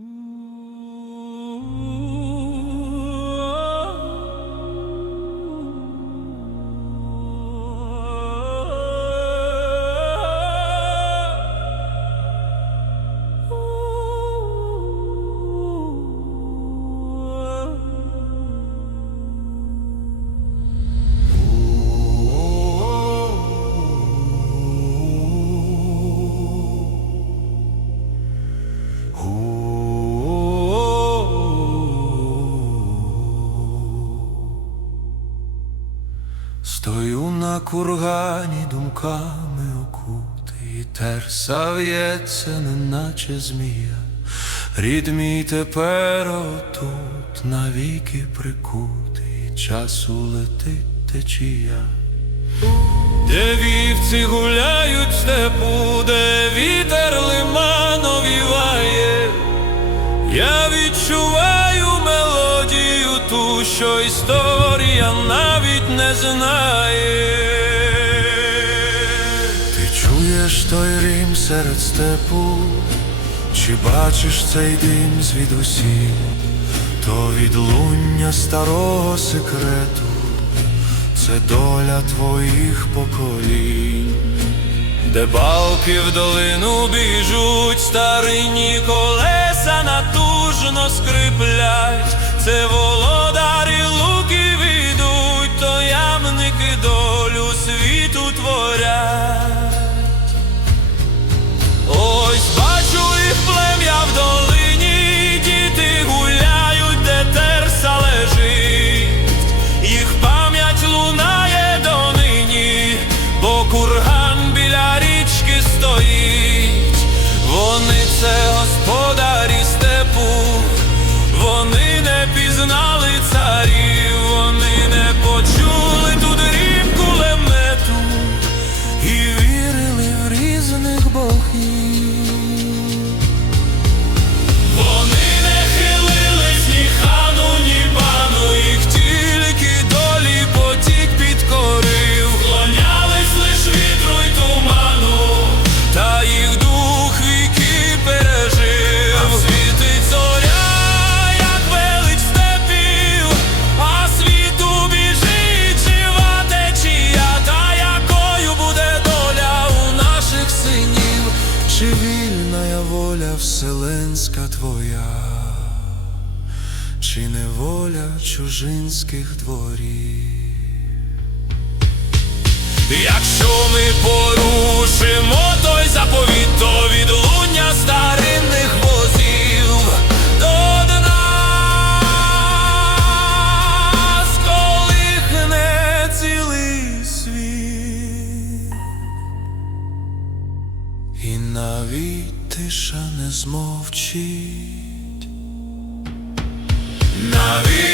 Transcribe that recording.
Mm. Стою на кургані думками окутий, і терса неначе змія. Рід мій тепер отут навіки прикутий, часу летить течія. Де вівці гуляють степу, де вітер лиманом віває, я відчуваю мелодію ту, що історія не знає. Ти чуєш той рим серед степу, чи бачиш цей дим звідусіль, то відлуння старого секрету, це доля твоїх поколінь. Де балки в долину біжуть, старинні колеса натужно скриплять, це володарі You. Вселенська твоя, чи неволя чужинських дворів? Якщо ми порушимо і навіть тиша не змовчить. Навіть